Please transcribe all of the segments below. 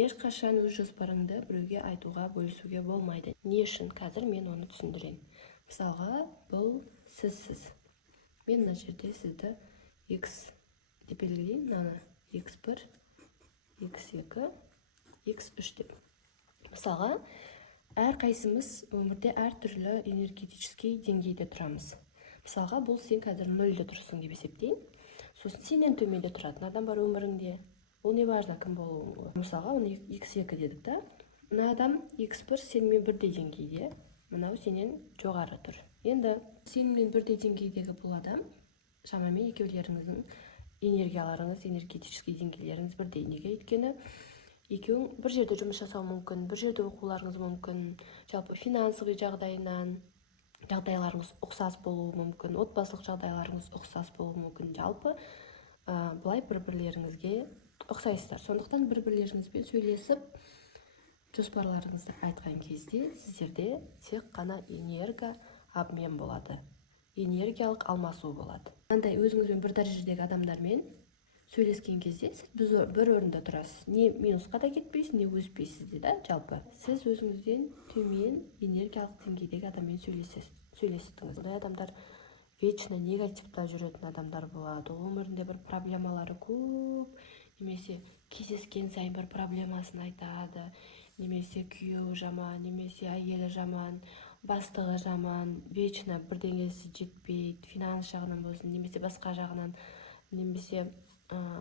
Ешқашан өз жоспарыңды біреуге айтуға, бөлісуге болмайды. Не үшін? Қазір мен оны түсіндірейін. Мысалға, бұл сізсіз. Мен мына жерде сізді X деп белгілейін, мынаны X1, X2, X3 деп. Мысалға, әрқайсымыз өмірде әртүрлі энергетический деңгейде тұрамыз. Мысалға, бұл сен қазір 0-де тұрсың деп есептейін. Сосын сенен төменде тұратын адам бар өміріңде. Ол не важно, кім болуы. Мысалға, оны X2 дедік та. Мына адам X1 сенімен бірдей деңгейде, мынау сенен жоғары тұр. Енді сенімен бірдей деңгейдегі бұл адам, шамамен екеулеріңіздің энергияларыңыз, энергетический деңгейлеріңіз бірдей. Неге? Өйткені екеуің бір жерде жұмыс жасау мүмкін, бір жерде оқуларыңыз мүмкін, жалпы финансовый жағдайларыңыз ұқсас болуы мүмкін, отбасылық жағдайларыңыз ұқсас болуы мүмкін. Жалпы былай бір-бірлеріңізге ұқсайсыздар. Сондықтан бір-бірлеріңізбен сөйлесіп, жоспарларыңызды айтқан кезде сіздерде тек қана энергообмен болады. Энергиялық алмасу болады. Андай өзіңізбен бір дәрежедегі адамдармен сөйлескен кезде сіз бір орында тұрасыз. Не минусқа да кетпейсіз, не өспейсіз де, жалпы. Сіз өзіңізден төмен энергиялық деңгейдегі адаммен сөйлесесіз. Ондай адамдар вечно негативта жүретін адамдар болады. Өмірінде бір проблемалары көп, немесе кездескен сайын бір проблемасын айтады, немесе күйеуі жаман, немесе әйелі жаман, бастығы жаман, вечно бірдеңесі жетпейді, финанс жағынан болсын, немесе басқа жағынан, немесе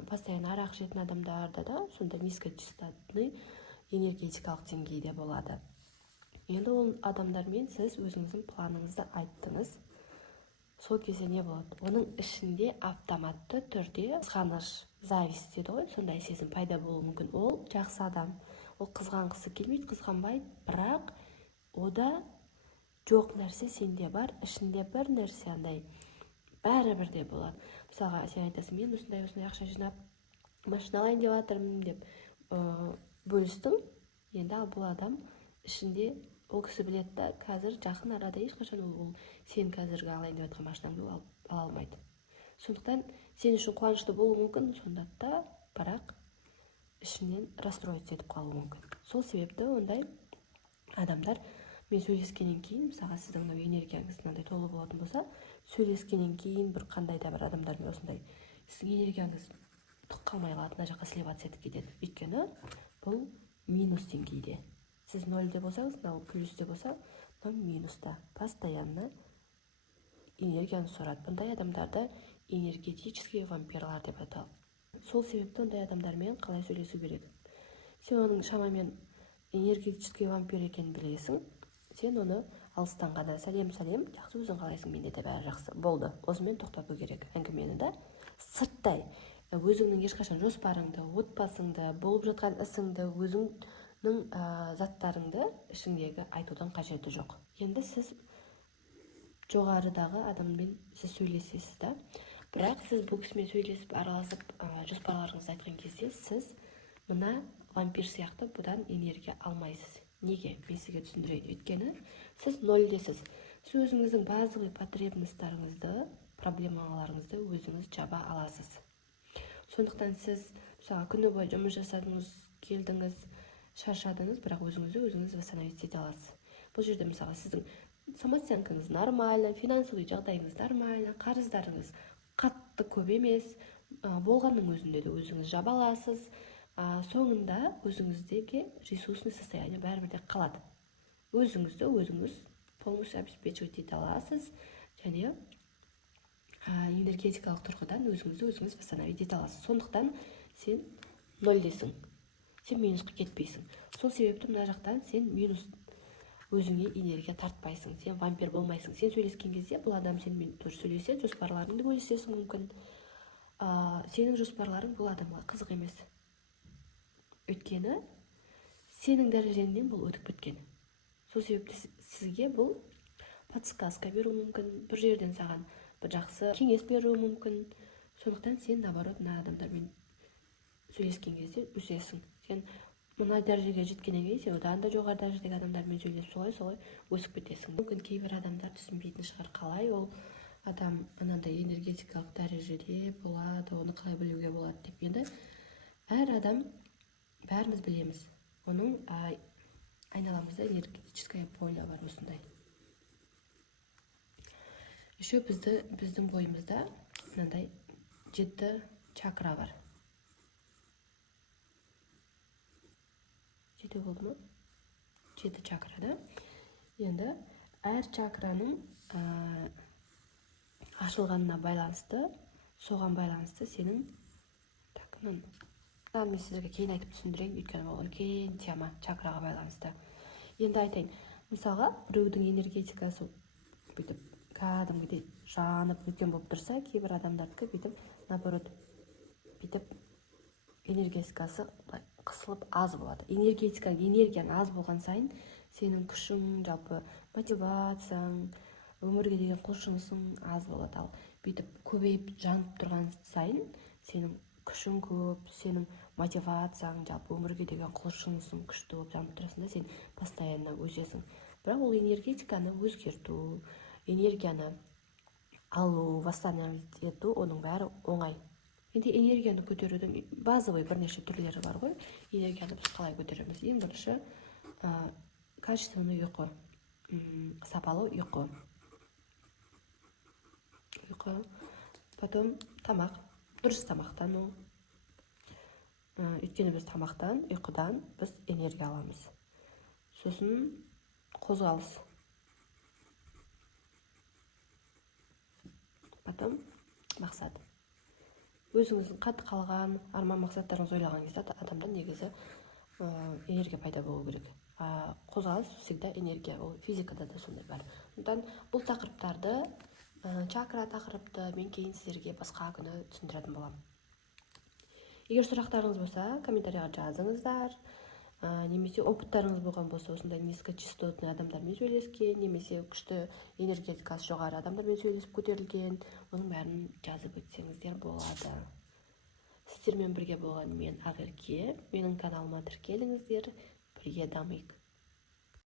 постоянно арақ ішетін адамдарда да сонда низкочастотный энергетикалық деңгейде болады. Енді ол адамдармен сіз өзіңіздің планыңызды айттыңыз. Сол кезде не болады? Оның ішінде автоматты түрде қызғаныш, зависть дейді ғой, сондай сезім пайда болуы мүмкін. Ол жақсы адам, ол қызғанғысы келмейді, қызғанбайды, бірақ ода жоқ нәрсе сенде бар, ішінде бір нәрсе андай бәрібір де болады. Мысалға, сен айтасың, мен осындай ақша жинап машина алайын деп жатырмын деп бөлістің. Енді бұл адам ішінде ол кісі біледі да, қазір жақын арада ешқашан ол сен қазіргі алайын деп жатқан машинаңды ала алмайды. Сондықтан сен үшін қуанышты болуы мүмкін, сонда да бірақ ішінен расстроиться етіп қалуы мүмкін. Сол себепті ондай адамдар мен сөйлескеннен кейін, мысалға сіздің энергияңыз мынандай толы болатын болса, сөйлескеннен кейін бір қандай да бір адамдармен осындай сіздің энергияңыз түк қалмай қалады, мына жаққа сливаться етіп кетеді. Өйткені бұл минус деңгейде. Сіз 0-де болсаңыз, мынау плюсте болса, мынау минуста. Постоянно энергияны сорады. Бұндай адамдарды энергетический вампирлар деп аталады. Сол себепті ондай адамдармен қалай сөйлесу керек? Сен оның шамамен энергетический вампир екенін білесің. Сен оны алыстан ғана сәлем, жақсы, өзің қалайсың, менде де бәрі жақсы. Болды, осымен тоқтату керек әңгімені да. Сырттай өзіңнің ешқашан жоспарыңды, отбасыңды, болып жатқан ісіңді, өзіңнің заттарыңды ішіңдегі айтудан қажеті жоқ. Енді сіз жоғарыдағы адаммен сіз сөйлесесіз да, бірақ сіз бұл кісімен сөйлесіп, араласып, жоспарларыңызды айтқан кезде сіз мына вампир сияқты бұдан энергия алмайсыз. Неге? Мен сізге түсіндірейін. Өйткені сіз 0-десіз. Сіз өзіңіздің базовый потребностарыңызды, проблемаларыңызды өзіңіз жаба аласыз. Сондықтан сіз күні бойы жұмыс жасадыңыз, келдіңіз, шаршадыңыз, бірақ өзіңіз восстановить ете аласыз. Бұл жерде мысалға сіздің самооценкаңыз нормально, финансовый жағдайыңыз нормально, қарыздарыңыз қатты көп емес, болғанның өзінде де өзіңіз жаба аласыз. Соңында өзіңіздегі ресурсный состояние бәрібір де қалады. Өзіңіз полностью обеспечивать ете аласыз, және энергетикалық тұрғыдан өзіңіз восстановить ете аласыз. Сондықтан сен 0-десің, сен минусқа кетпейсің. Сол себепті мына жақтан сен минус өзіңе энергия тартпайсың, сен вампир болмайсың. Сен сөйлескен кезде бұл адам сенімен тоже сөйлесе, жоспарларыңды бөлісесің мүмкін. Сенің жоспарларың бұл адамға қызық емес. Өйткені сенің дәрежеңнен бұл өтіп кеткен. Сол себепті сізге бұл подсказка беруі мүмкін, бір жерден саған бір жақсы кеңес беруі мүмкін. Сондықтан сен наоборот мына адамдармен сөйлескен кезде өсесің. Сен мына дәрежеге жеткеннен кейін сен одан да жоғары дәрежедегі адамдармен сөйлесіп солай өсіп кетесің. Мүмкін кейбір адамдар түсінбейтін шығар, қалай ол адам мынандай энергетикалық дәрежеде болады, оны қалай білуге болады деп. Енді әр адам бәріміз білеміз. Оның айналамызда энергетическое поле бар осындай. Еще біздің бойымызда мынандай 7 чакра бар. 7 болды ма? 7 чакра, да? Енді әр чакраның ашылғанына байланысты, соған байланысты сенің мен сіздерге кейін айтып түсіндірейін, өйткені ол үлкен тема чакраға байланысты. Енді айтайын, мысалға біреудің энергетикасы бүйтіп кәдімгідей жанып үлкен болып тұрса, кейбір адамдардікі бүйтіп наоборот бүйтіп энергетикасы қысылып аз болады. Энергияң аз болған сайын сенің күшің, жалпы мотивацияң, өмірге деген құлшынысың аз болады. Ал бүйтіп көбейіп жанып тұрған сайын сенің күшің көп, сенің мотивацияң, жалпы өмірге деген құлшынысың күшті болып жанып тұрасың да, сен постоянно өсесің. Бірақ ол энергетиканы өзгерту, энергияны алу, восстанавливать ету, оның бәрі оңай. Енді энергияны көтерудің базовый бірнеше түрлері бар ғой. Энергияны біз қалай көтереміз? Ең бірінші качественный ұйқы, сапалы ұйқы. Потом тамақ, дұрыс тамақтану. Өйткені біз тамақтан, ұйқыдан біз энергия аламыз. Сосын қозғалыс. Потом мақсат. Өзіңіздің қатты қалған арман мақсаттарыңыз ойлаған кезде адамда негізі энергия пайда болу керек. Қозғалыс всегда энергия, ол физикада да сондай бар. Сондықтан бұл тақырыптарды, чакра тақырыпты мен кейін сіздерге басқа күні түсіндіретін боламын. Егер сұрақтарыңыз болса, комментарияға жазыңыздар. Немесе опыттарыңыз болған болса, осындай низкочастотный адамдармен сөйлескен, немесе күшті энергетикасы жоғары адамдармен сөйлесіп көтерілген, оның бәрін жазып өтсеңіздер болады. Сіздермен бірге болған мен Ақерке. Менің каналыма тіркеліңіздер, бірге дамиық.